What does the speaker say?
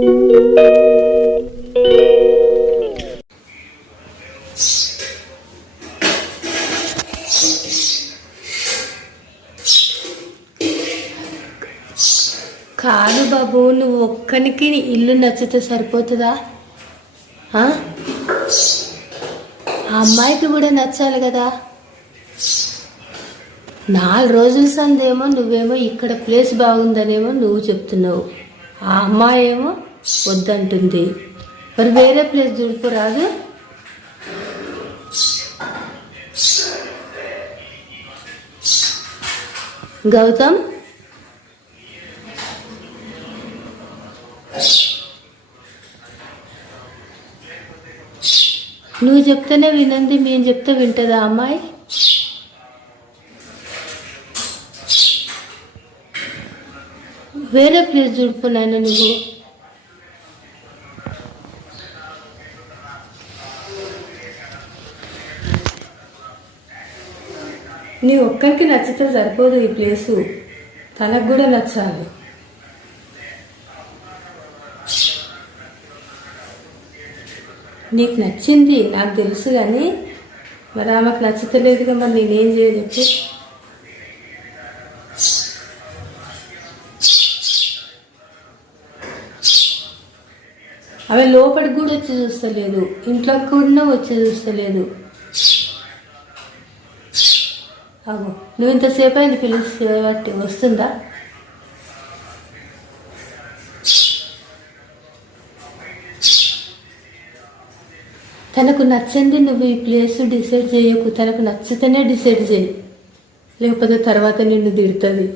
కాదు బాబు, నువ్వు ఒక్కనికి ఇల్లు నచ్చితే సరిపోతుందా? ఆ అమ్మాయికి కూడా నచ్చాలి కదా. 4 రోజుల సందేమో నువ్వేమో ఇక్కడ ప్లేస్ బాగుందనేమో నువ్వు చెప్తున్నావు, ఆ అమ్మాయి ఏమో వద్దంటుంది. మరి వేరే ప్లేస్ చూడుకోరాదు? గౌతమ్, నువ్వు చెప్తేనే వినంది, మేము చెప్తే వింటుందా అమ్మాయి? వేరే ప్లేస్ చూడుకున్నాను. నీ ఒక్కరికి నచ్చితే సరిపోదు ఈ ప్లేసు, తనకు కూడా నచ్చాలి. నీకు నచ్చింది నాకు తెలుసు, కానీ మరి ఆమెకు నచ్చతలేదుగా, మరి నేనేం చేయొచ్చు? ఆమె లోపలికి కూడా వచ్చి చూస్తలేదు, ఇంట్లోకి కూడా వచ్చి చూస్తలేదు. అగో, నువ్వు ఇంతసేపు అయింది పిలిచి వస్తుందా? తనకు నచ్చింది నువ్వు ఈ ప్లేస్ డిసైడ్ చేయకు, తనకు నచ్చితేనే డిసైడ్ చేయి, లేకపోతే తర్వాత నిన్ను తిడుతుంది.